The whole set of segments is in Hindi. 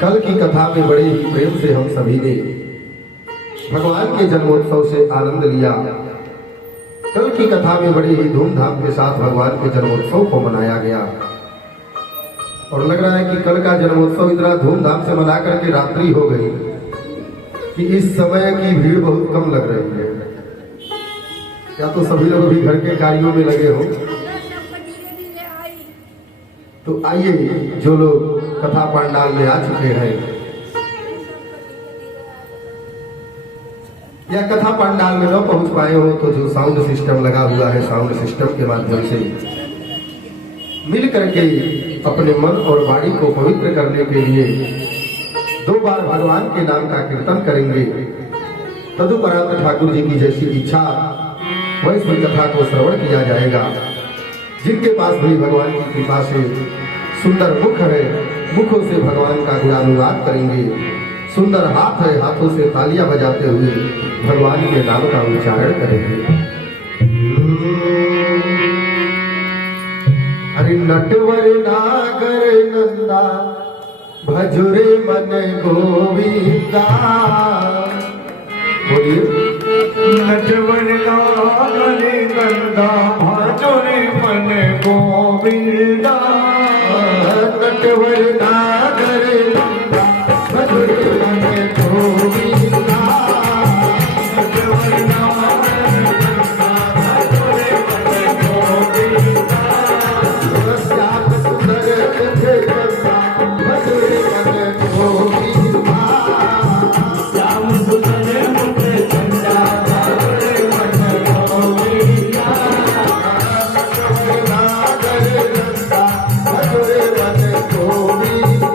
कल की कथा में बड़े ही प्रेम से हम सभी ने भगवान के जन्मोत्सव से आनंद लिया। कल की कथा में बड़े ही धूमधाम के साथ भगवान के जन्मोत्सव को मनाया गया और लग रहा है कि कल का जन्मोत्सव इतना धूमधाम से मना करके रात्रि हो गई कि इस समय की भीड़ बहुत कम लग रही है। या तो सभी लोग अभी घर के कार्यों में लगे हो। तो आइए, जो लोग कथा पंडाल में आ चुके हैं या कथा पंडाल में न पहुंच पाए हो, तो जो साउंड सिस्टम लगा हुआ है, साउंड सिस्टम के माध्यम से मिल करके अपने मन और वाणी को पवित्र करने के लिए 2 बार भगवान के नाम का कीर्तन करेंगे। तदुपरांत ठाकुर जी की जैसी इच्छा वैसी कथा को श्रवण किया जाएगा। जिनके पास भी भगवान की कृपा से सुंदर मुख है, मुखों से भगवान का गुणानुवाद करेंगे। सुंदर हाथ है, हाथों से तालियां बजाते हुए भगवान के नाम का उच्चारण करेंगे। हरि नटवर नागर नंदा भजुरे मन गोविंदा। बोलिए। नटवर नागर नंदा भजुरे मन गोविंदा। नटवर नागर नंदा भजुरे मन गोविंदा। नटवर नागर नंदा भजुरे मन गोविंदा। श्याम सुंदर जगन्नाथ भजुरे मन गोविंदा। श्याम सुंदर मुखचंदा भजुरे मन गोविंदा। नागर नंदा भजुरे मन गोविंदा।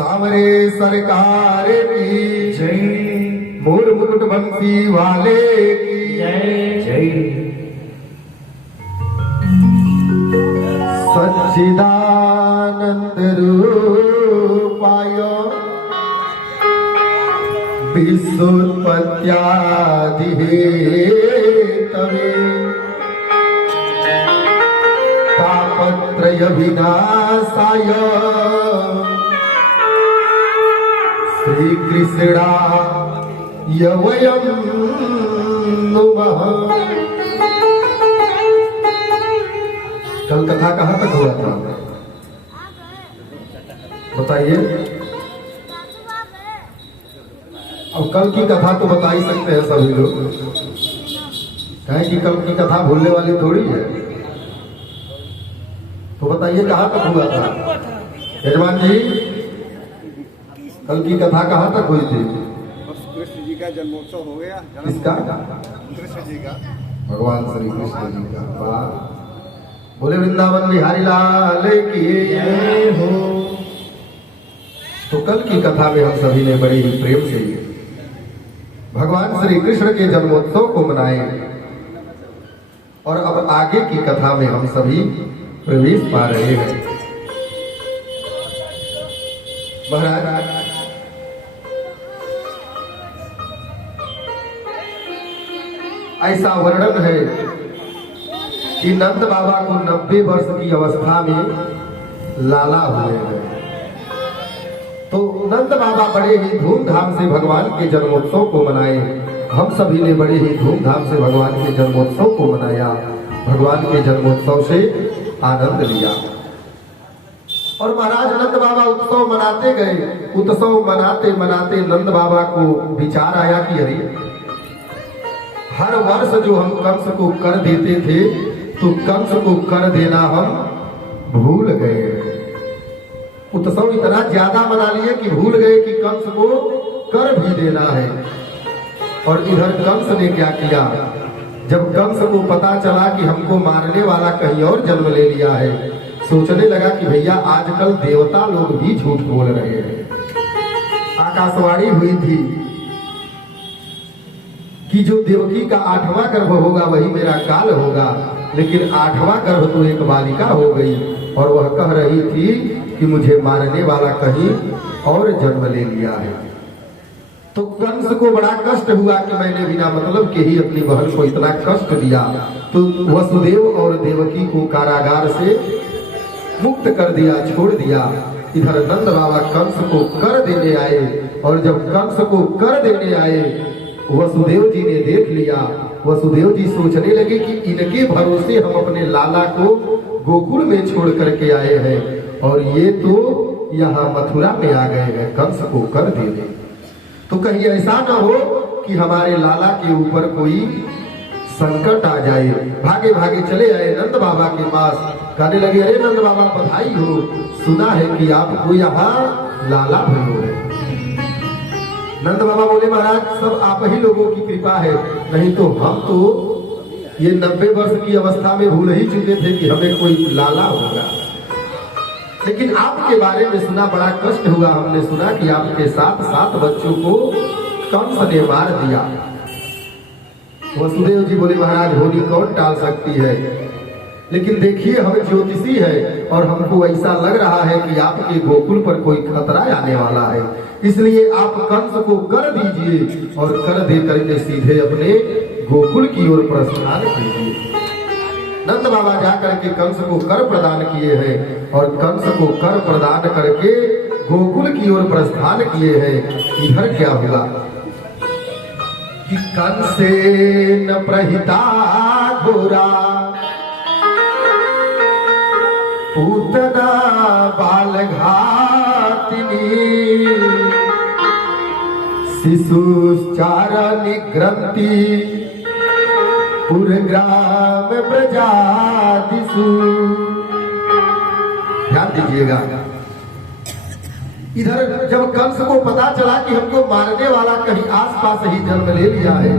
सावरे सरकार की जय मोर मुकुट बंसी वाले की जय जय सच्चिदानंद रूपाय विश्वोत्पत्त्यादि हेतवे तापत्रय विनाशाय श्री कृष्णाय वयं नुमः। कल कथा कहाँ तक हुआ था बताइए। अब कल की कथा तो बता ही सकते हैं सभी लोग, कहें कि कल की कथा भूलने वाली थोड़ी है। तो बताइए कहाँ तक हुआ था यजमान जी, कल की कथा कहाँ तक हुई थी? कृष्ण जी का जन्मोत्सव हो गया। किसका? कृष्ण जी का, भगवान श्री कृष्ण जी का। वाह, बोले वृंदावन बिहारी लाल की जय हो। तो कल की कथा में हम सभी ने बड़े ही प्रेम से भगवान श्री कृष्ण के जन्मोत्सव को मनाए और अब आगे की कथा में हम सभी प्रवेश पा रहे हैं। महाराज, ऐसा वर्णन है कि नंद बाबा को 90 वर्ष की अवस्था में लाला हुए हैं। तो नंद बाबा बड़े ही धूमधाम से भगवान के जन्मोत्सव को मनाए। हम सभी ने बड़े ही धूमधाम से भगवान के जन्मोत्सव को मनाया, भगवान के जन्मोत्सव से आनंद लिया। और महाराज नंद बाबा उत्सव मनाते गए। उत्सव मनाते मनाते नंद बाबा को विचार आया कि अरे हर वर्ष जो हम कंस को कर देते थे तो कंस को कर देना हम भूल गए। उत्सव इतना ज्यादा मना लिए कि भूल गए कि कंस को कर भी देना है। और इधर कंस ने क्या किया, जब कंस को पता चला कि हमको मारने वाला कहीं और जन्म ले लिया है, सोचने लगा कि भैया आजकल देवता लोग भी झूठ बोल रहे हैं। आकाशवाणी हुई थी कि जो देवकी का 8वां गर्भ होगा वही मेरा काल होगा, लेकिन 8वां गर्भ तो एक बालिका हो गई और वह कह रही थी कि मुझे मारने वाला कहीं और जन्म ले लिया है। तो कंस को बड़ा कष्ट हुआ कि मैंने बिना मतलब के ही अपनी बहन को इतना कष्ट दिया। तो वसुदेव और देवकी को कारागार से मुक्त कर दिया, छोड़ दिया। इधर नंद बाबा कंस को कर देने आए और जब कंस को कर देने आए वसुदेव जी ने देख लिया। वसुदेव जी सोचने लगे कि इनके भरोसे हम अपने लाला को गोकुल में छोड़ करके आए हैं और ये तो यहाँ मथुरा में आ गए हैं कंस को कर देने। तो कहीं ऐसा न हो कि हमारे लाला के ऊपर कोई संकट आ जाए। भागे भागे चले आए नंद बाबा के पास, कहने लगे अरे नंद बाबा बधाई हो, सुना है कि आपको यहाँ लाला भयो है। नंद बाबा बोले महाराज सब आप ही लोगों की कृपा है, नहीं तो हम तो ये 90 वर्ष की अवस्था में भूल ही चुके थे कि हमें कोई लाला होगा। लेकिन आपके बारे में सुना, बड़ा कष्ट हुआ। हमने सुना कि आपके 7 बच्चों को कंस ने मार दिया। वसुदेव जी बोले महाराज होली कौन टाल सकती है, लेकिन देखिए हम ज्योतिषी है और हमको ऐसा लग रहा है कि आपके गोकुल पर कोई खतरा आने वाला है, इसलिए आप कंस को कर दीजिए और कर दे करके सीधे अपने गोकुल की ओर प्रस्थान कीजिए। नंद बाबा जाकर के कंस को कर प्रदान किए हैं और कंस को कर प्रदान करके गोकुल की ओर प्रस्थान किए हैं। इधर क्या हुआ कि कंसेन प्रहिता घोरा पूतना बालघातिनी शिशुचार निग्रंथि पुरग्राम प्रजादिषु। ध्यान दीजिएगा, इधर जब कंस को पता चला कि हमको मारने वाला कहीं आसपास ही जन्म ले लिया है,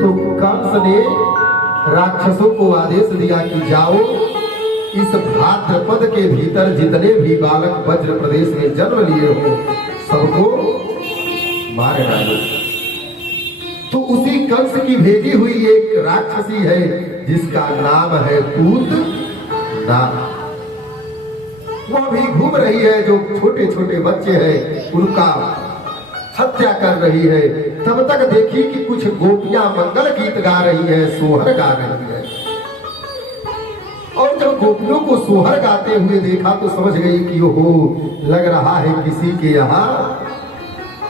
तो कंस ने राक्षसों को आदेश दिया कि जाओ इस भाद्रपद के भीतर जितने भी बालक वज्र प्रदेश में जन्म लिए हो सबको मार डालो। तो उसी कंस की भेजी हुई एक राक्षसी है जिसका नाम है पूतना। वह भी घूम रही है, जो छोटे छोटे बच्चे हैं उनका हत्या कर रही है। तब तक देखी कि कुछ गोपियां मंगल गीत गा रही है, सोहर गा रही है। और जब गोपियों को सोहर गाते हुए देखा तो समझ गई कि ओहो, लग रहा है किसी के यहाँ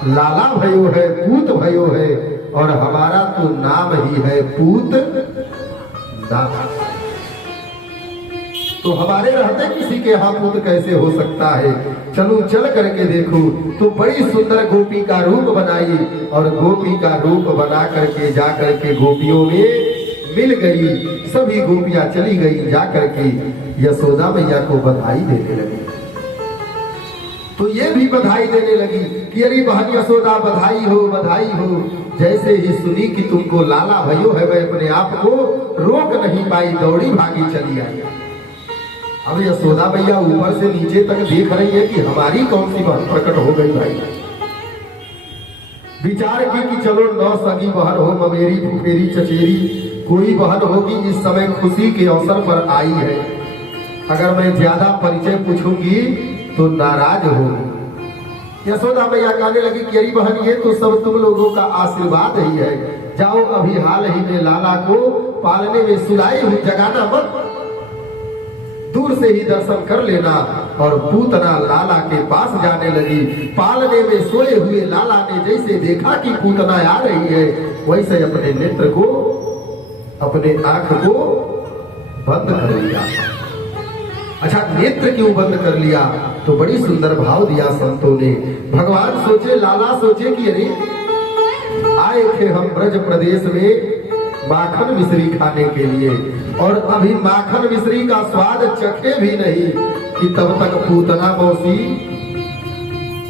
लाला भयो है, पूत भयो है, और हमारा तो नाम ही है पूत नाम। तो हमारे रहते किसी के यहाँ पूत कैसे हो सकता है? चलो चल करके देखो। तो बड़ी सुंदर गोपी का रूप बनाई और गोपी का रूप बना करके जा करके गोपियों में मिल गई। सभी गोपियां चली गई, जा करके यशोदा मैया को बधाई देने लगी। तो ये भी बधाई देने लगी कि अरे बहन यशोदा बधाई हो, बधाई हो। जैसे ही सुनी कि तुमको लाला भयो है, मैं अपने आप को रोक नहीं पाई, दौड़ी भागी चली आई। अब यशोदा मैया ऊपर से नीचे तक देख रही है कि हमारी कौन सी बहन प्रकट हो गई। भाई विचार की कि चलो 9 सगी बहन हो, ममेरी फुफेरी चचेरी कोई बहन होगी, इस समय खुशी के अवसर पर आई है। अगर मैं ज्यादा परिचय पूछूंगी तो नाराज होगी। यशोदा मैया कहने लगी कि अरे बहन ये तो सब तुम लोगों का आशीर्वाद ही है। जाओ अभी हाल ही में लाला को पालने में सुलाई हुई, जगाना मत, दूर से ही दर्शन कर लेना। और पूतना लाला के पास जाने लगी। पालने में सोए हुए लाला ने जैसे देखा कि पूतना आ रही है, वैसे अपने नेत्र को, अपने आंख को बंद कर लिया। अच्छा, नेत्र क्यों बंद कर लिया? तो बड़ी सुंदर भाव दिया संतों ने। भगवान सोचे, लाला सोचे कि अरे आए थे हम ब्रज प्रदेश में माखन मिश्री खाने के लिए, और अभी माखन मिश्री का स्वाद चखे भी नहीं कि तब तक पूतना मौसी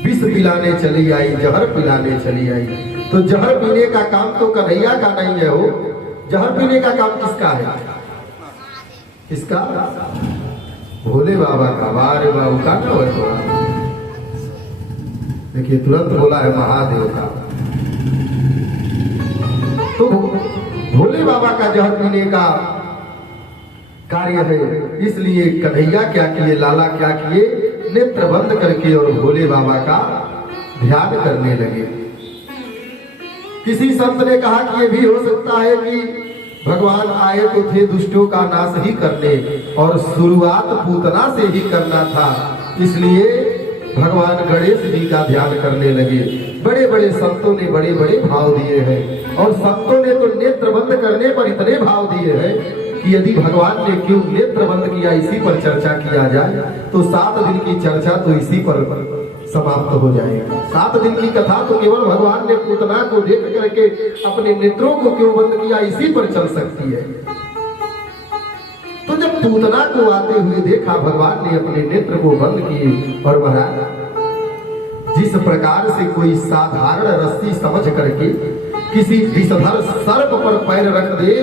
विष पिलाने चली आई, जहर पिलाने चली आई। तो जहर पीने का काम तो कन्हैया का नहीं है, हो जहर पीने का काम किसका है? इसका भोले बाबा का, बारे बाबू का ना हो। देखिए तुरंत बोला है महादेव का। तो भोले बाबा का जहर पीने का कार्य है। इसलिए कन्हैया क्या किए, लाला क्या किए, नेत्र बंद करके और भोले बाबा का ध्यान करने लगे। किसी संत ने कहा कि ये भी हो सकता है कि भगवान आए तो थे दुष्टों का नाश ही करने, और शुरुआत पूतना से ही करना था। इसलिए भगवान गणेश जी का ध्यान करने लगे। बड़े बड़े संतों ने बड़े बड़े भाव दिए हैं, और संतों ने तो नेत्र बंद करने पर इतने भाव दिए हैं कि यदि भगवान ने क्यों नेत्र बंद किया, इसी पर चर्चा किया जाए तो 7 दिन की चर्चा तो इसी पर समाप्त हो जाएगी। 7 दिन की कथा तो केवल भगवान ने पूतना को देख करके अपने नेत्रों को क्यों बंद किया, इसी पर चल सकती है। तो जब पूतना को आते हुए देखा, भगवान ने अपने नेत्र को बंद किए, और महाराज जिस प्रकार से कोई साधारण रस्सी समझ करके किसी विषधर सर्प पर पैर रख दे,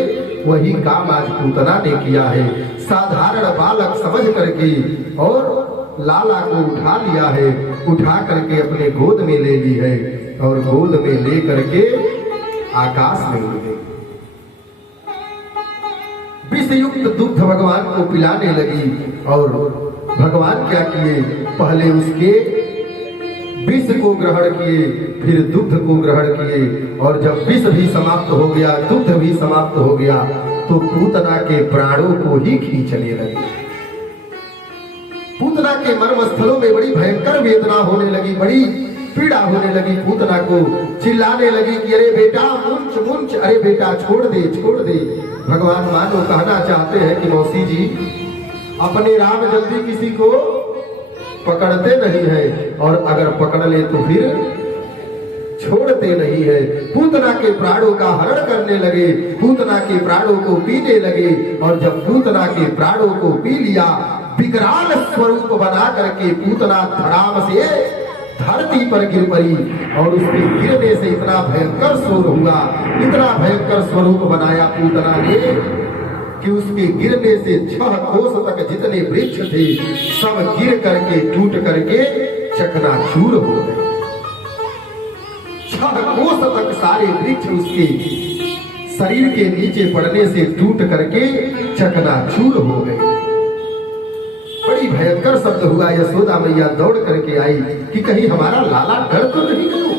वही काम आज पूतना ने किया है। साधारण बालक समझ करके और लाला को उठा लिया है, उठा करके अपने गोद में ले ली है, और गोद में ले करके आकाश में उड़ गई। विषयुक्त दुग्ध भगवान को पिलाने लगी, और भगवान क्या किए, पहले उसके विष को ग्रहण किए, फिर दुग्ध को ग्रहण किए, और जब विष भी समाप्त हो गया, दुग्ध भी समाप्त हो गया, तो पूतना के प्राणों को ही खींचने लगे। पूतना के मर्मस्थलों में बड़ी भयंकर वेदना होने लगी, बड़ी पीड़ा होने लगी। पूतना को चिल्लाने लगी कि अरे बेटा मुंच मुंच, अरे बेटा छोड़ दे छोड़ दे। भगवान मानो कहना चाहते हैं कि मौसी जी, अपने राम जल्दी किसी को पकड़ते नहीं है, और अगर पकड़ ले तो फिर छोड़ते नहीं है। पूतना के प्राणों का हरण करने लगे, पूतना के प्राणों को पीने लगे, और जब पूतना के प्राणों को पी लिया, विकराल स्वरूप बना करके पूतना धड़ाम से धरती पर गिर पड़ी, और उसके गिरने से इतना भयंकर शोर हुआ, इतना भयंकर स्वरूप बनाया पूतना ने कि उसके गिरने से 6 कोस तक जितने वृक्ष थे सब गिर करके टूट करके चकनाचूर हो गए। 6 कोस तक सारे वृक्ष उसके शरीर के नीचे पड़ने से टूट करके चकनाचूर हो गए। बड़ी भयंकर शब्द हुआ। यशोदा मैया दौड़ करके आई कि कहीं हमारा लाला डर तो नहीं करो।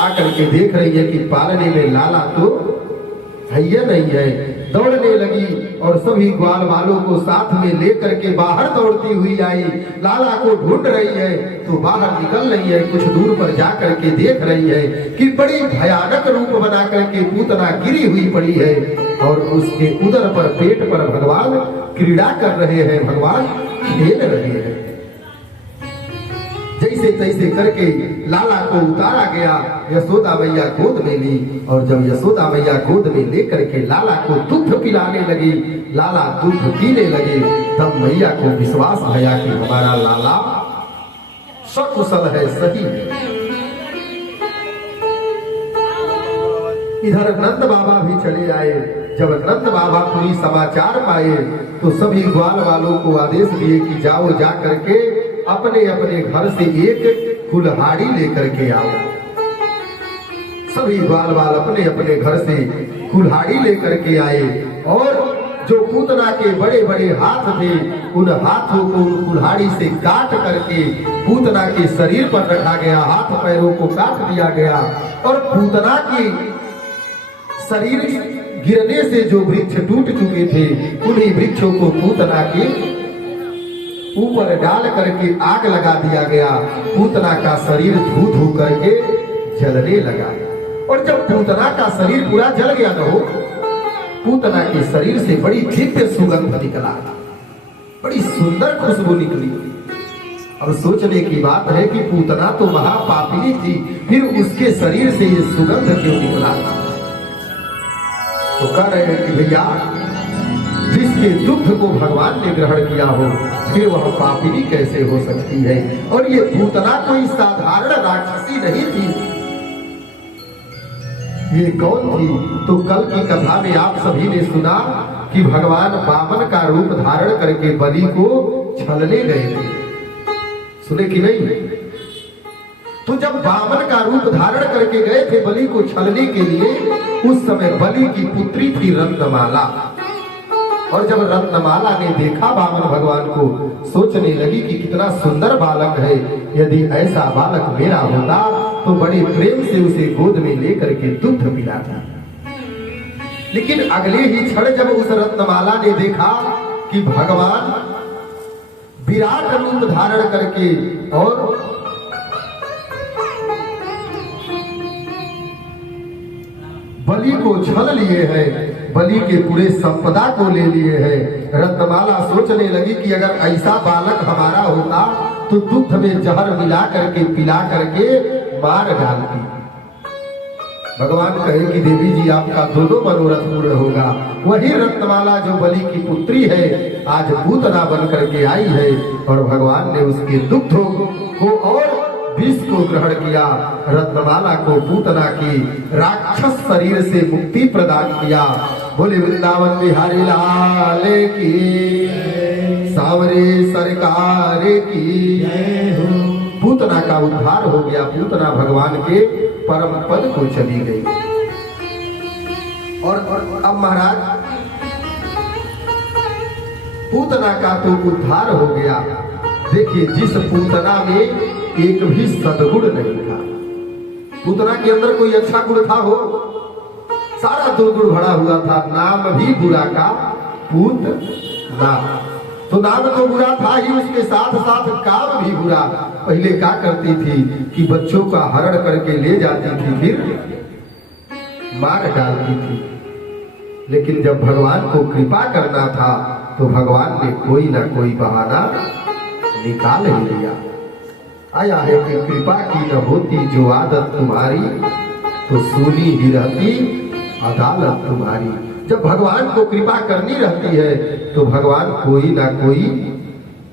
आकर के देख रही है कि पालने में लाला तो भैया नहीं है। दौड़ने लगी और सभी ग्वाल वालों को साथ में लेकर के बाहर दौड़ती हुई आई। लाला को ढूंढ रही है तो बाहर निकल रही है। कुछ दूर पर जाकर के देख रही है कि बड़ी भयानक रूप बना करके पूतना गिरी हुई पड़ी है और उसके उदर पर पेट पर भगवान क्रीड़ा कर रहे हैं, भगवान खेल रहे हैं। जैसे तैसे करके लाला को उतारा गया, यशोदा मैया गोद में ली और जब यशोदा मैया गोद में लेकर के लाला को दूध पिलाने लगी, लाला दूध पीने लगे, तब मैया को विश्वास भया कि हमारा लाला सकुशल है, सही है। इधर नंद बाबा भी चले आए। जब नंद बाबा पूरी समाचार पाए तो सभी ग्वाल वालों को आदेश दिए कि जाओ जा करके अपने अपने घर से एक कुल्हाड़ी लेकर के आओ। सभी ग्वाल वाल अपने अपने घर से कुल्हाड़ी लेकर के आए और जो पूतना के बड़े बड़े हाथ थे उन हाथों को उन कुल्हाड़ी से काट करके पूतना के शरीर पर रखा गया, हाथ पैरों को काट दिया गया और पूतना की शरीर गिरने से जो वृक्ष टूट चुके थे उन्हीं वृक्षों को पूतना के ऊपर डाल करके आग लगा दिया गया। पूतना का शरीर धू धू करके जलने लगा और जब पूतना का शरीर पूरा जल गया न हो, पूतना के शरीर से बड़ी दिव्य सुगंध निकला, बड़ी सुंदर खुशबू निकली। अब सोचने की बात है कि पूतना तो महापापिनी थी, फिर उसके शरीर से ये सुगंध क्यों निकला? तो कह रहे हैं कि भैया जिसके दुग्ध को भगवान ने ग्रहण किया हो फिर वह पापिनी कैसे हो सकती है? और ये पूतना कोई साधारण राक्षसी नहीं थी। ये कौन थी? तो कल की कथा में आप सभी ने सुना कि भगवान वामन का रूप धारण करके बलि को छलने गए थे। सुने कि नहीं? तो जब वामन का रूप धारण करके गए थे बलि को छलने के लिए, उस समय बलि की पुत्री थी रत्नमाला। और जब रत्नमाला ने देखा वामन भगवान को, सोचने लगी कि कितना सुंदर बालक है, यदि ऐसा बालक मेरा होता तो बड़े प्रेम से उसे गोद में लेकर के दूध पिलाता। लेकिन अगले ही क्षण जब उस रत्नमाला ने देखा कि भगवान विराट रूप धारण करके और बलि को छल लिए हैं, बलि के पूरे संपदा को ले लिए हैं, रत्नमाला सोचने लगी कि अगर ऐसा बालक हमारा होता तो दूध में जहर मिला करके पिला करके मार डालती। भगवान कहे कि देवी जी आपका दोनों मनोरथ पूर्ण होगा। वही रत्नमाला जो बलि की पुत्री है आज पूतना बन करके आई है और भगवान ने उसके दुग्ध को और विष को ग्रहण किया। रत्नमाला को पूतना की राक्षस शरीर से मुक्ति प्रदान किया। बोले वृंदावन बिहारी लाल की, सांवरे सरकार की। पूतना का उद्धार हो गया। पूतना भगवान के परम पद को चली गई। और अब महाराज पूतना का तो उद्धार हो गया। देखिए जिस पूतना में एक भी सद्गुण नहीं था, पूतना के अंदर कोई अच्छा गुण था हो, सारा दुर्गुण भरा हुआ था। नाम भी बुरा का पूत नाम, तो नाम तो बुरा था ही, उसके साथ साथ काम भी बुरा। पहले क्या करती थी कि बच्चों का हरण करके ले जाती थी, फिर मार डालती थी। लेकिन जब भगवान को कृपा करना था तो भगवान ने कोई ना कोई बहाना निकाल ही लिया। आया है कि कृपा की न होती जो आदत तुम्हारी, तो सुनी ही रहती अदालत तुम्हारी। जब भगवान को कृपा करनी रहती है तो भगवान कोई ना कोई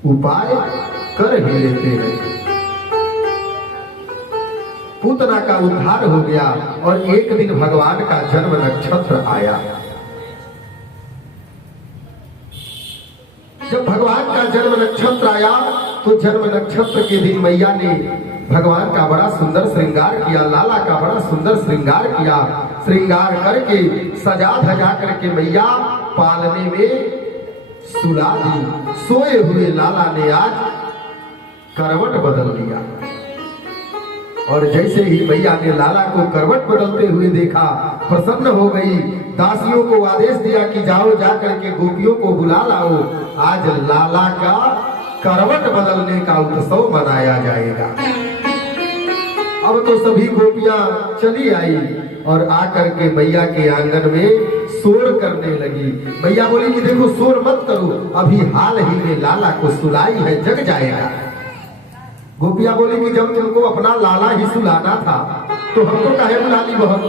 उपाय कर ही लेते हैं। पूतना का उद्धार हो गया और एक दिन भगवान का जन्म नक्षत्र आया। जब भगवान का जन्म नक्षत्र आया तो जन्म नक्षत्र के दिन मैया ने भगवान का बड़ा सुंदर श्रृंगार किया, लाला का बड़ा सुंदर श्रृंगार किया। श्रृंगार करके सजा धजा करके मैया पालने में सुला दी। सोए हुए लाला ने आज करवट बदल लिया और जैसे ही मैया ने लाला को करवट बदलते हुए देखा, प्रसन्न हो गई। दासियों को आदेश दिया कि जाओ जाकर के गोपियों को बुला लाओ, आज लाला का करवट बदलने का उत्सव मनाया जाएगा। अब तो सभी गोपियां चली आई और आकर के मैया के आंगन में शोर करने लगी। मैया बोली कि देखो शोर मत करो, अभी हाल ही में लाला को सुलाई है, जग जाएगा। गोपिया बोली कि जब तुमको अपना लाला ही सुलाना था तो हमको काहे बुला ली बहन,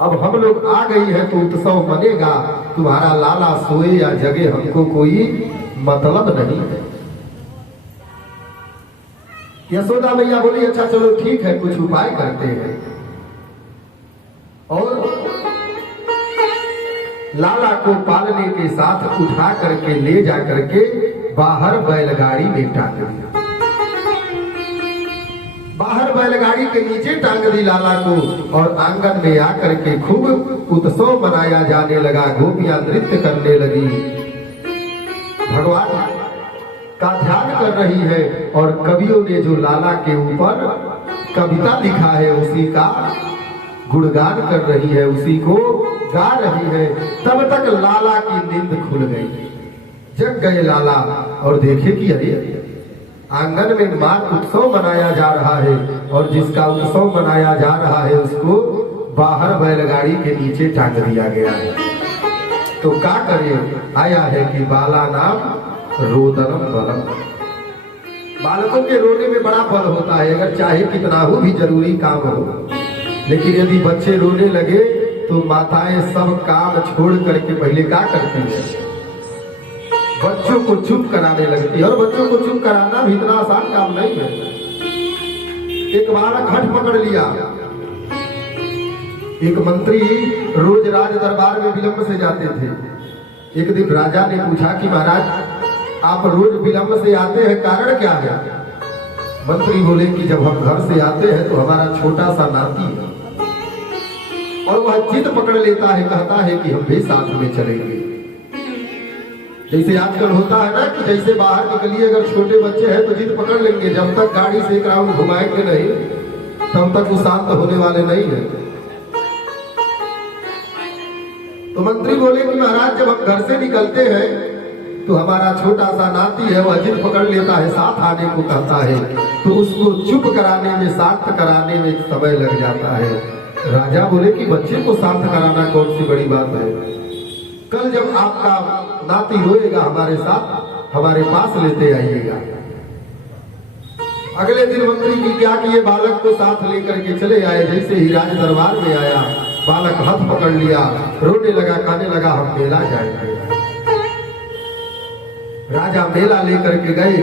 अब हम लोग आ गई है तो उत्सव मनेगा, तुम्हारा लाला सोए या जगे हमको कोई मतलब नहीं है। यशोदा मैया बोली अच्छा चलो ठीक है, कुछ उपाय करते हैं। और लाला को पालने के साथ उठा करके ले जा करके बाहर बैलगाड़ी में टांग दिया। बाहर बैलगाड़ी के नीचे टांग दी लाला को और आंगन में आकर के खूब उत्सव मनाया जाने लगा। गोपियां नृत्य करने लगी, भगवान का ध्यान कर रही है और कवियों ने जो लाला के ऊपर कविता लिखा है उसी का गुणगान कर रही है, उसी को गा रही है। तब तक लाला की नींद खुल गई, जग गए लाला और देखे कि अरे आंगन में मां उत्सव मनाया जा रहा है और जिसका उत्सव मनाया जा रहा है उसको बाहर बैलगाड़ी के नीचे टांग दिया गया है। तो क्या करे, आया है कि बाला नाम रोदनम बलम। बालकों के रोने में बड़ा बल होता है, अगर चाहे कितना हो भी जरूरी काम हो, लेकिन यदि बच्चे रोने लगे तो माताएं सब काम छोड़ करके पहले क्या करती है, बच्चों को चुप कराने लगती है। और बच्चों को चुप कराना भी इतना आसान काम नहीं है। एक बालक हठ पकड़ लिया, एक मंत्री रोज राज दरबार में विलंब से जाते थे। एक दिन राजा ने पूछा कि महाराज आप रोज विलंब से आते हैं, कारण क्या है? मंत्री बोले कि जब हम घर से आते हैं तो हमारा छोटा सा नाती है और वह जिद पकड़ लेता है, कहता है कि हम भी साथ में चलेंगे। जैसे आजकल होता है ना कि जैसे बाहर निकलिए, अगर छोटे बच्चे हैं तो जिद पकड़ लेंगे, जब तक गाड़ी से एक राउंड घुमाएंगे नहीं तब तक वो शांत होने वाले नहीं है। तो मंत्री बोले कि महाराज जब हम घर से निकलते हैं तो हमारा छोटा सा नाती है, वह जिद पकड़ लेता है, साथ आने को कहता है, तो उसको चुप कराने में, शांत कराने में समय लग जाता है। राजा बोले कि बच्चे को शांत कराना कौन सी बड़ी बात है, कल जब आपका नाती रोएगा हमारे साथ हमारे पास लेते आइएगा। अगले दिन मंत्री की क्या किए, बालक को साथ लेकर के चले आए। जैसे ही राज दरबार में आया, बालक हाथ पकड़ लिया, रोने लगा, कहने लगा हम मेला जाएंगे। राजा मेला लेकर के गए।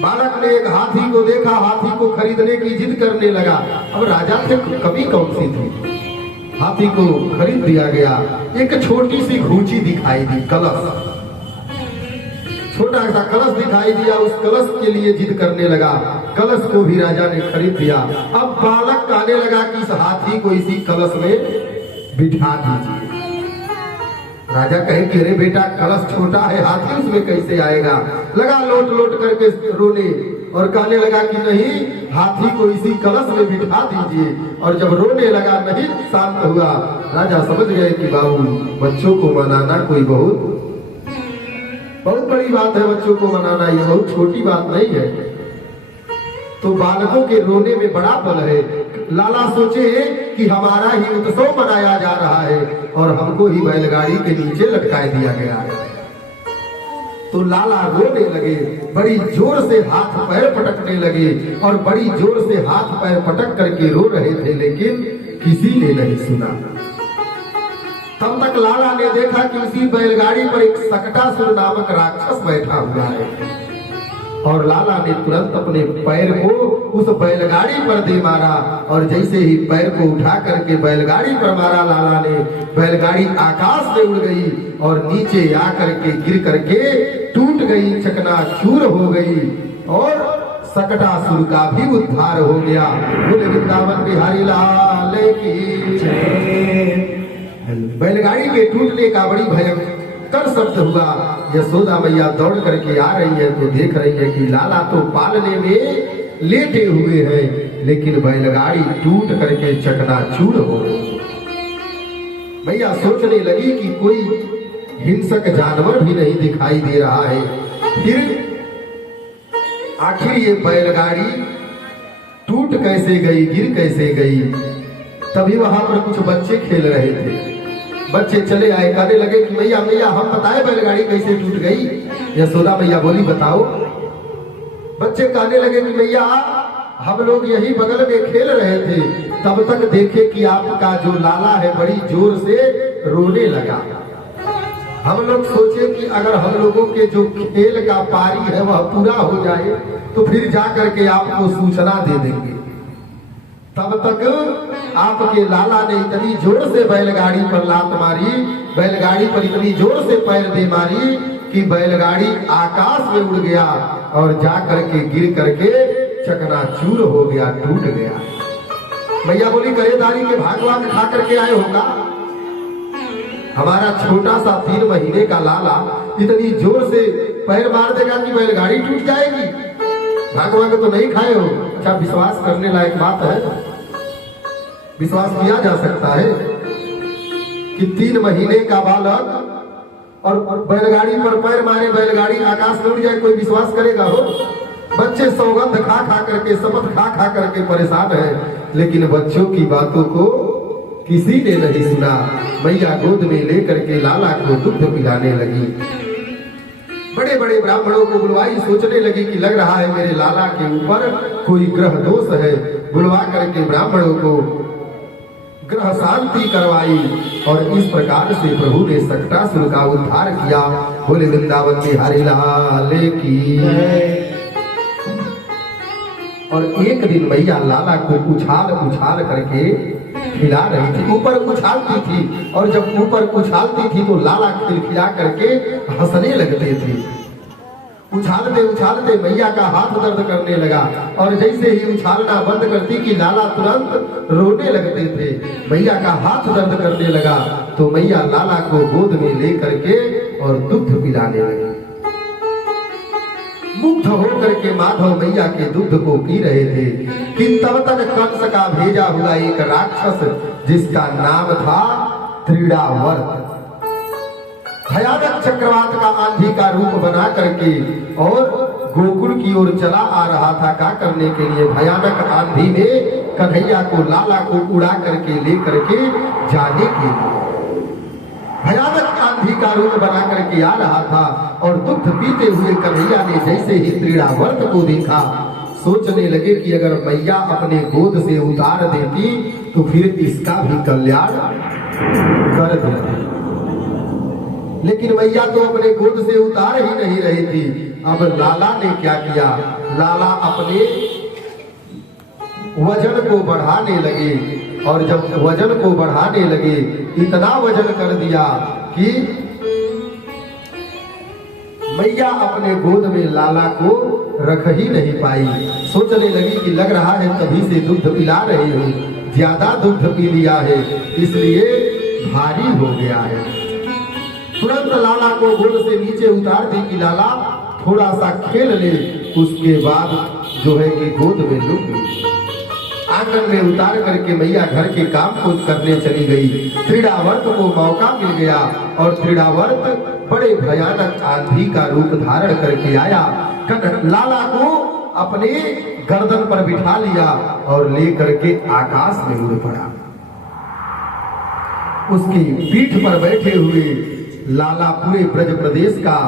बालक ने एक हाथी को देखा, हाथी को खरीदने की जिद करने लगा। अब राजा से कमी कौन सी थी, हाथी को खरीद दिया गया। एक छोटी सी घूंची दिखाई दी, कलश, छोटा सा कलश दिखाई दिया, उस कलश के लिए जिद करने लगा। कलश को भी राजा ने खरीद दिया। अब बालक कहने लगा कि इस हाथी को इसी कलश में बिठा दीजिए। राजा कहे कि अरे बेटा कलश छोटा है, हाथी उसमें कैसे आएगा। लगा लोट लोट करके रोने और कहने लगा कि नहीं, हाथी को इसी कलश में बिठा दीजिए। और जब रोने लगा, नहीं शांत हुआ। राजा समझ गए कि बाबू बच्चों को मनाना कोई बहुत बड़ी बात है, बच्चों को मनाना ये बहुत छोटी बात नहीं है। तो बालकों के रोने में बड़ा बल है। लाला सोचे कि हमारा ही उत्सव मनाया जा रहा है और हमको ही बैलगाड़ी के नीचे लटकाए दिया गया है। तो लाला रोने लगे, बड़ी जोर से हाथ पैर पटकने लगे और बड़ी जोर से हाथ पैर पटक करके रो रहे थे, लेकिन किसी ने नहीं सुना। तब तक लाला ने देखा कि उसी बैलगाड़ी पर एक सकटासुर नामक राक्षस बैठा हुआ है और लाला ने तुरंत अपने पैर को उस बैलगाड़ी पर दे मारा और जैसे ही पैर को उठा करके बैलगाड़ी पर मारा लाला ने, बैलगाड़ी आकाश में उड़ गई और नीचे आ करके गिर करके टूट गई, चकनाचूर हो गई और सकटासुर का भी उद्धार हो गया। बोले वृंदावन बिहारी लाल की जय। बैलगाड़ी के टूटने का बड़ी भयंकर शब्द हुआ। यशोदा मैया दौड़ करके आ रही है तो देख रही है कि लाला तो पालने में लेटे हुए हैं, लेकिन बैलगाड़ी टूट करके चकनाचूर हो गई। मैया सोचने लगी कि कोई हिंसक जानवर भी नहीं दिखाई दे रहा है, फिर आखिर ये बैलगाड़ी टूट कैसे गई, गिर कैसे गई। तभी वहां पर कुछ बच्चे खेल रहे थे। बच्चे चले आए, कहने लगे कि मैया मैया हम बताए बैलगाड़ी कैसे टूट गई। यशोदा मैया बोली बताओ। बच्चे कहने लगे कि मैया हम लोग यही बगल में खेल रहे थे, तब तक देखे कि आपका जो लाला है बड़ी जोर से रोने लगा। हम लोग सोचे कि अगर हम लोगों के जो खेल का पारी है वह पूरा हो जाए तो फिर जा करके आपको सूचना दे देंगे। तब तक आपके लाला ने इतनी जोर से बैलगाड़ी पर लात मारी, बैलगाड़ी पर इतनी जोर से पैर दे मारी कि बैलगाड़ी आकाश में उड़ गया और जा करके गिर करके चकनाचूर हो गया, टूट गया। मैया बोली गरेदारी के भागवान खा करके आए होगा। हमारा छोटा सा 3 महीने का लाला इतनी जोर से पैर मार देगा कि बैलगाड़ी टूट जाएगी। भागवान तो नहीं खाए हो। अच्छा, विश्वास करने लायक बात है, विश्वास किया जा सकता है कि 3 महीने का बालक और बैलगाड़ी पर पैर मारे, बैलगाड़ी आकाश में उड़ जाए, कोई विश्वास करेगा हो? बच्चे सौगंध खा खा करके, शपथ खा खा करके परेशान है, लेकिन बच्चों की बातों को किसी ने नहीं सुना। मैया गोद में लेकर के लाला को दुग्ध पिलाने लगी। बड़े बड़े ब्राह्मणों को बुलवाई, सोचने लगी कि लग रहा है मेरे लाला के ऊपर कोई ग्रह दोष है। बुलवा करके ब्राह्मणों को ग्रह शांति करवाई और इस प्रकार से प्रभु ने सकटासुर का उद्धार किया। बोले वृंदावन बिहारी लाल की। और एक दिन मैया लाला को उछाल उछाल करके खिला रही थी, ऊपर उछालती थी और जब ऊपर उछालती थी तो लाला खिलखिला करके हंसने लगते थे। उछालते उछालते मैया का हाथ दर्द करने लगा और जैसे ही उछालना बंद करती कि लाला तुरंत रोने लगते थे। मैया का हाथ दर्द करने लगा तो मैया लाला को गोद में ले करके और दुग्ध पिलाने लगी। मुग्ध होकर के माधव मैया के दूध को पी रहे थे कि तब तक कंस का भेजा हुआ एक राक्षस जिसका नाम था त्रिडावर्त, भयानक चक्रवात का आंधी का रूप बना करके और गोकुल की ओर चला आ रहा था। क्या करने के लिए? भयानक आंधी में कन्हैया को, लाला को उड़ा करके ले करके जाने के लिए भयानक आंधी का रूप बना करके आ रहा था। और दुग्ध पीते हुए कन्हैया ने जैसे ही त्रिडावर्त को देखा, सोचने लगे कि अगर मैया अपने गोद से उतार देती तो फिर इसका भी कल्याण कर देती। लेकिन मैया तो अपने गोद से उतार ही नहीं रही थी। अब लाला ने क्या किया? लाला अपने वजन को बढ़ाने लगे और जब वजन को बढ़ाने लगे इतना वजन कर दिया कि मैया अपने गोद में लाला को रख ही नहीं पाई। सोचने लगी कि लग रहा है तभी से दुग्ध पिला रही हूँ, ज्यादा दुग्ध पी लिया है इसलिए भारी हो गया है। तुरंत लाला को गोद से नीचे उतार दी कि लाला थोड़ा सा खेल ले। उसके बाद जो है कि गोद में लुक गई। आंगन में उतार करके मैया घर के काम को करने चली गई। त्रिडावर्त को मौका मिल गया और त्रिडावर्त बड़े भयानक आंधी का रूप धारण करके आया। लाला को अपने गर्दन पर बिठा लिया और लेकर के आकाश में उड़ पड़ा। उसकी पीठ पर बैठे हुए लाला पूरे ब्रज प्रदेश का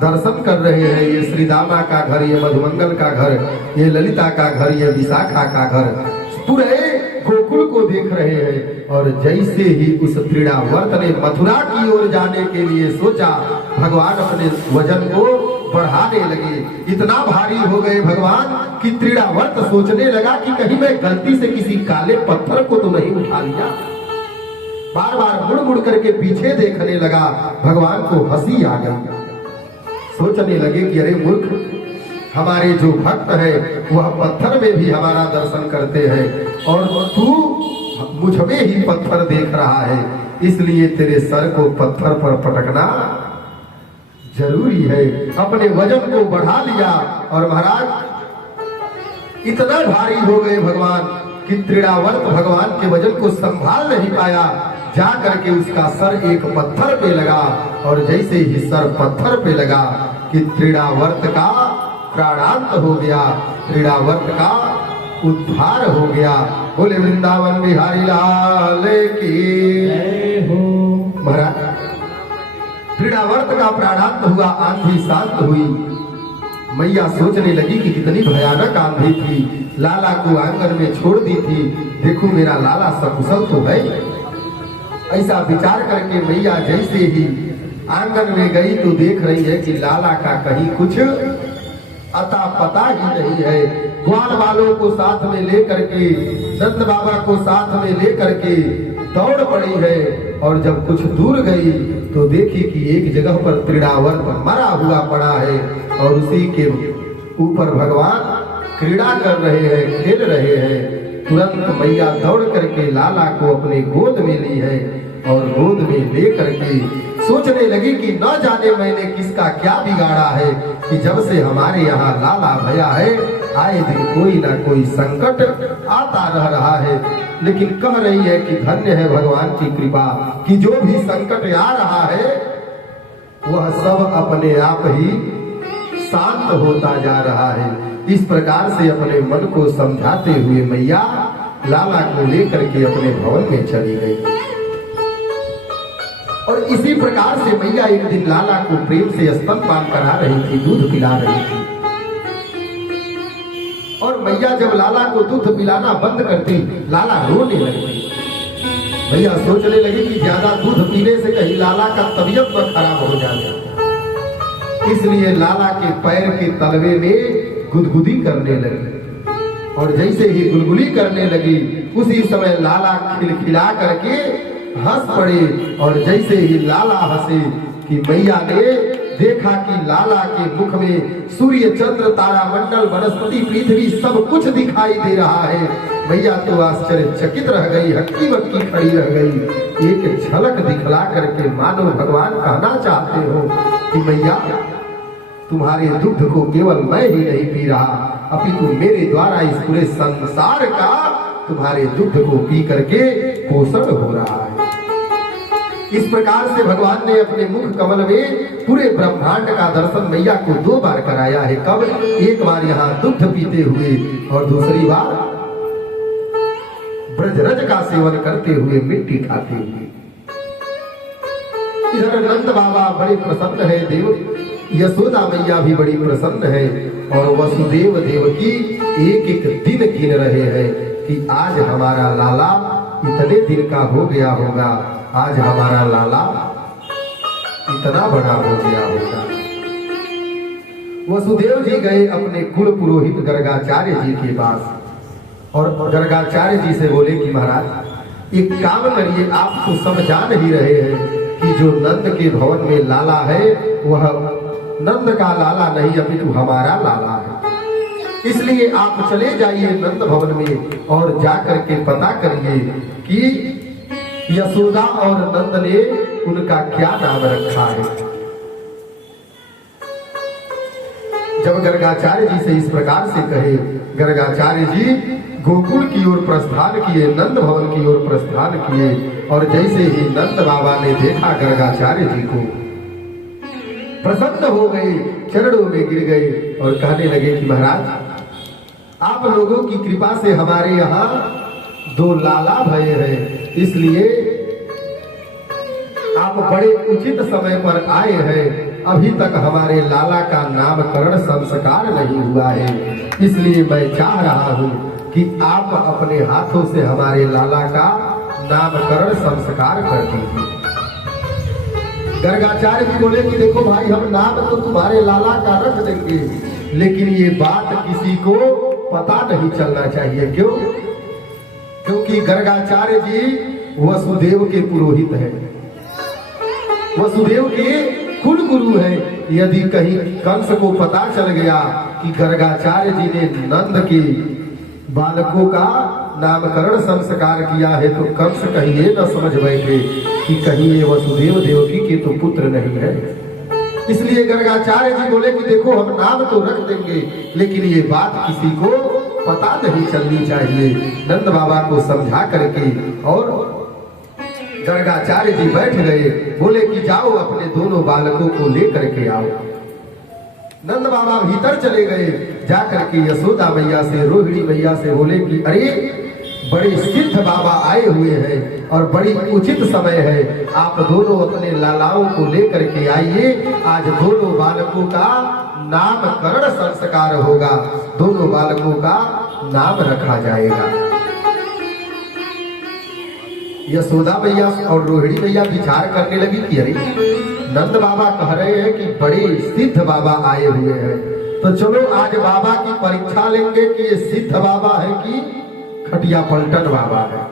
दर्शन कर रहे हैं। ये श्रीदामा का घर, ये मधुमंगल का घर, ये ललिता का घर, ये विशाखा का घर, पूरे गोकुल को देख रहे हैं। और जैसे ही उस त्रिडावर्त ने मथुरा की ओर जाने के लिए सोचा, भगवान अपने वजन को बढ़ाने लगे। इतना भारी हो गए भगवान कि त्रिड़ावर्त सोचने लगा कि कहीं मैं गलती से किसी काले पत्थर को तो नहीं उठा लिया। बार बार मुड़ मुड़ करके पीछे देखने लगा। भगवान को हंसी आ गई। सोचने लगे कि अरे मूर्ख, हमारे जो भक्त है वह पत्थर में भी हमारा दर्शन करते हैं और तू मुझ में ही पत्थर देख रहा है, इसलिए तेरे सर को पत्थर पर पटकना जरूरी है। अपने वजन को बढ़ा लिया और महाराज इतना भारी हो गए भगवान कि त्रिड़ावर्त भगवान के वजन को संभाल नहीं पाया। जा करके उसका सर एक पत्थर पे लगा और जैसे ही सर पत्थर पे लगा कि त्रिड़ावर्त का प्राणांत हो गया, त्रिड़ावर्त का उद्धार हो गया। बोले वृंदावन बिहारी लाल की जय हो। महाराज त्रिड़ावर्त का प्राणांत हुआ, आंधी शांत हुई। मैया सोचने लगी कि कितनी भयानक आंधी थी, लाला को आंगन में छोड़ दी थी, देखो मेरा लाला सकुशल तो है। ऐसा विचार करके मैया जैसे ही आंगन में गई तो देख रही है कि लाला का कहीं कुछ अता पता ही नहीं है। ग्वाल वालों को साथ में लेकर के, नंद बाबा को साथ में लेकर के दौड़ पड़ी है और जब कुछ दूर गई तो देखी कि एक जगह पर त्रिड़ावर्त मरा हुआ पड़ा है और उसी के ऊपर भगवान क्रीड़ा कर रहे हैं, खेल रहे हैं। तुरंत मैया दौड़ करके लाला को अपने गोद में ली है और गोद में ले करके सोचने लगी कि न जाने मैंने किसका क्या बिगाड़ा है कि जब से हमारे यहाँ लाला भया है आए दिन कोई ना कोई संकट आता रह रहा है। लेकिन कह रही है कि धन्य है भगवान की कृपा कि जो भी संकट आ रहा है वह सब अपने आप ही शांत होता जा रहा है। इस प्रकार से अपने मन को समझाते हुए मैया लाला को लेकर के अपने भवन में चली गई। और इसी प्रकार से मैया एक दिन लाला को प्रेम से स्तनपान करा रही थी, दूध पिला रही थी। और मैया जब लाला को दूध पिलाना बंद करती, लाला रोने लगती। मैया सोचने लगी कि ज्यादा दूध पीने से कहीं लाला का तबीयत न खराब हो जाए, इसलिए लाला के पैर के तलवे में गुदगुदी करने लगी। और जैसे ही गुलगुली करने लगी उसी समय लाला खिलखिला करके हंस पड़े। और जैसे ही लाला हंसे कि मैया ने देखा कि लाला के मुख में सूर्य चंद्र तारा मंडल वनस्पति पृथ्वी सब कुछ दिखाई दे रहा है। मैया तो आश्चर्यचकित रह गई, हक्की बक्की खड़ी रह गई। एक झलक दिखला करके मानो भगवान कहना चाहते हो कि मैया तुम्हारे दुग्ध को केवल मैं ही नहीं पी रहा, अपितु मेरे द्वारा इस पूरे संसार का तुम्हारे दुग्ध को पी करके पोषण हो रहा है। इस प्रकार से भगवान ने अपने मुख कमल में पूरे ब्रह्मांड का दर्शन मैया को 2 बार कराया है। कब? एक बार यहाँ दुग्ध पीते हुए और दूसरी बार ब्रजरज का सेवन करते हुए, मिट्टी खाते हुए। इधर नंद बाबा बड़े प्रसन्न है, देव यशोदा मैया भी बड़ी प्रसन्न है और वसुदेव देवकी एक एक दिन गिन रहे हैं कि आज हमारा लाला इतने दिन का हो गया होगा, आज हमारा लाला इतना बड़ा हो गया होगा। वसुदेव जी गए अपने कुल पुरोहित गर्गाचार्य जी के पास और गर्गाचार्य जी से बोले कि महाराज एक काम करिए, आप तो सब जान ही रहे हैं कि जो नंद के भवन में लाला है वह नंद का लाला नहीं अपितु हमारा लाला है। इसलिए आप चले जाइए नंद भवन में और जाकर के पता करिए कि यशोदा और नंद ने उनका क्या नाम रखा है। जब गर्गाचार्य जी से इस प्रकार से कहे, गर्गाचार्य जी गोकुल की ओर प्रस्थान किए, नंद भवन की ओर प्रस्थान किए। और जैसे ही नंद बाबा ने देखा गर्गाचार्य जी को, प्रसन्न हो गए, चरणों में गिर गए और कहने लगे कि महाराज आप लोगों की कृपा से हमारे यहाँ 2 लाला भये हैं, इसलिए आप बड़े उचित समय पर आए हैं। अभी तक हमारे लाला का नामकरण संस्कार नहीं हुआ है, इसलिए मैं चाह रहा हूँ कि आप अपने हाथों से हमारे लाला का नामकरण संस्कार कर दीजिए। गर्गाचार्य जी बोले कि देखो भाई, हम नाम तो तुम्हारे लाला का रख देंगे, लेकिन ये बात किसी को पता नहीं चलना चाहिए। क्यों? क्योंकि गर्गाचार्य जी वसुदेव के पुरोहित हैं, वसुदेव के कुल गुरु हैं। यदि कहीं कंस को पता चल गया कि गर्गाचार्य जी ने नंद के बालकों का नामकरण संस्कार किया है, तो कंस कहीं ये न समझ बैठे कि कहीं ये वसुदेव देवकी के तो पुत्र नहीं है। इसलिए गर्गाचार्य जी बोले कि देखो हम नाम तो रख देंगे, लेकिन ये बात किसी को पता नहीं चलनी चाहिए। नंद बाबा को समझा करके और गर्गाचार्य जी बैठ गए, बोले कि जाओ अपने दोनों बालकों को लेकर के आओ। नंद बाबा भीतर चले गए, जाकर के यशोदा मैया से, रोहिणी मैया से बोले कि अरे बड़े सिद्ध बाबा आए हुए हैं और बड़ी उचित समय है, आप दोनों अपने लालाओं को लेकर के आइए। आज दोनों बालकों का नामकरण संस्कार होगा, दोनों बालकों का नाम रखा जाएगा। यशोदा मैया और रोहिणी मैया विचार करने लगी कि अरे नंद बाबा कह रहे हैं कि बड़े सिद्ध बाबा आए हुए हैं, तो चलो आज बाबा की परीक्षा लेंगे कि ये सिद्ध बाबा है कि खटिया पलटन बाबा है।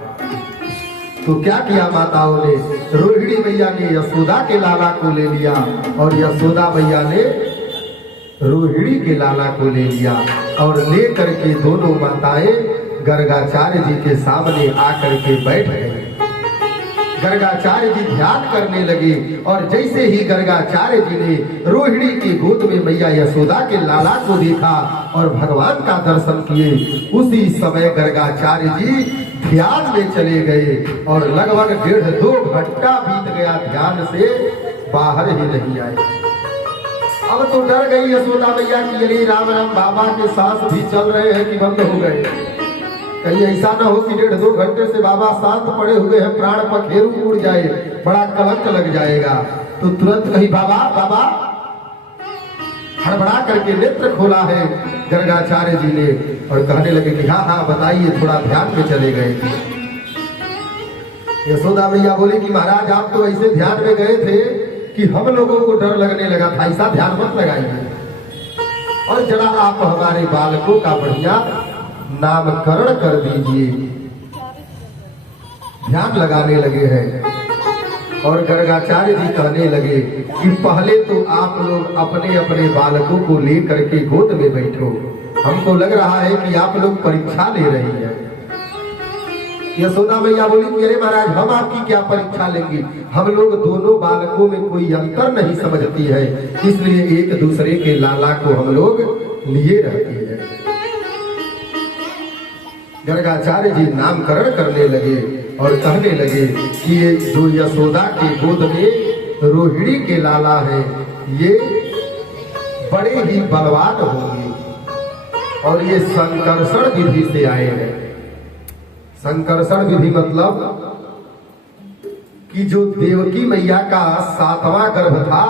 तो क्या किया माताओं ने, रोहिणी मैया ने यशोदा के लाला को ले लिया और यशोदा मैया ने रोहिणी के लाला को ले लिया और ले करके दोनों माताएं गर्गाचार्य जी के सामने आकर के बैठ गए। गर्गाचार्य जी ध्यान करने लगे और जैसे ही गर्गाचार्य जी ने रोहिणी की गोद में मैया यशोदा के लाला को देखा और भगवान का दर्शन किए, उसी समय गर्गाचार्य जी ध्यान में चले गए और लगभग 1.5-2 घंटा बीत गया, ध्यान से बाहर ही नहीं आए। अब तो डर गई यशोदा मैया की अरे राम राम बाबा के सांस भी चल रहे हैं कि बंद हो गए, कहीं ऐसा ना हो कि 1.5-2 घंटे से बाबा शांत पड़े हुए हैं, प्राण पखेरु उड़ जाए, बड़ा कलंक लग जाएगा। तो तुरंत कही बाबा बाबा, हड़बड़ा करके नेत्र खोला है गर्गाचार्य जी ने और कहने लगे कि हाँ हाँ बताइए, थोड़ा ध्यान में चले गए। यशोदा मैया बोली कि महाराज आप तो ऐसे ध्यान में गए थे कि हम लोगों को डर लगने लगा था, ऐसा ध्यान मत लगाइए और जरा आप हमारे बालकों का बढ़िया नामकरण कर दीजिए। ध्यान लगाने लगे हैं और गर्गाचार्य जी कहने लगे कि पहले तो आप लोग अपने अपने बालकों को लेकर के गोद में बैठो, हमको लग रहा है कि आप लोग परीक्षा ले रही हैं। यशोदा मैया बोली कि अरे महाराज हम आपकी क्या परीक्षा लेंगे, हम लोग दोनों बालकों में कोई अंतर नहीं समझती है, इसलिए एक दूसरे के लाला को हम लोग लिए रहती है। गर्गाचार्य जी नामकरण करने लगे और कहने लगे कि ये जो यशोदा के गोद में रोहिणी के लाला है, ये बड़े ही बलवान होंगे और ये संकर्षण विधि से आए हैं। संकर्षण विधि मतलब कि जो देवकी मैया का 7वां गर्भ था,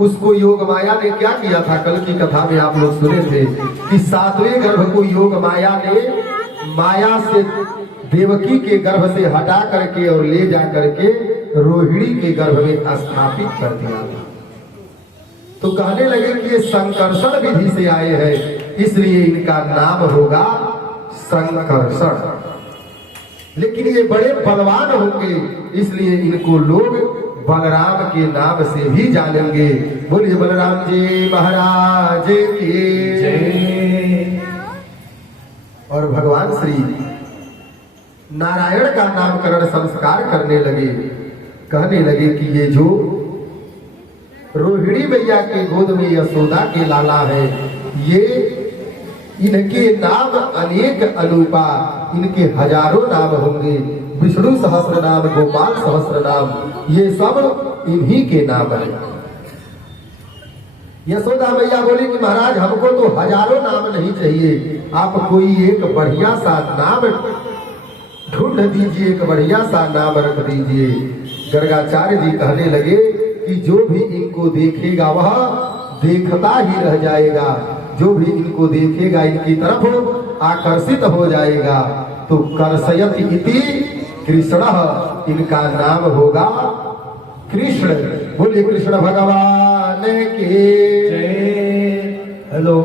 उसको योग माया ने क्या किया था, कल की कथा में आप लोग सुने थे कि 7वें गर्भ को योग माया ने माया से देवकी के गर्भ से हटा करके और ले जा करके रोहिणी के गर्भ में स्थापित कर दिया था। तो कहने लगे कि ये संकर्षण विधि से आए हैं, इसलिए इनका नाम होगा संकर्षण। लेकिन ये बड़े बलवान होंगे, इसलिए इनको लोग बलराम के नाम से भी जानेंगे। बोलिए बलराम जी महाराज की जय। और भगवान श्री नारायण का नामकरण संस्कार करने लगे, कहने लगे कि ये जो रोहिणी मैया के गोद में यशोदा के लाला है, ये इनके नाम अनेक अनुपा, इनके हजारों नाम होंगे, विष्णु सहस्र नाम, गोपाल सहस्र नाम, ये सब इन्हीं के नाम है। यशोदा मैया बोली कि महाराज हमको तो हजारों नाम नहीं चाहिए, आप कोई एक बढ़िया सा नाम ढूंढ दीजिए, एक बढ़िया सा नाम रख दीजिए। गर्गाचार्य जी कहने लगे कि जो भी इनको देखेगा वह देखता ही रह जाएगा, जो भी इनको देखेगा इनकी तरफ आकर्षित हो जाएगा। तो कर्षयत इति कृष्ण, इनका नाम होगा कृष्ण। बोलिए कृष्ण भगवान के जय। हेलो।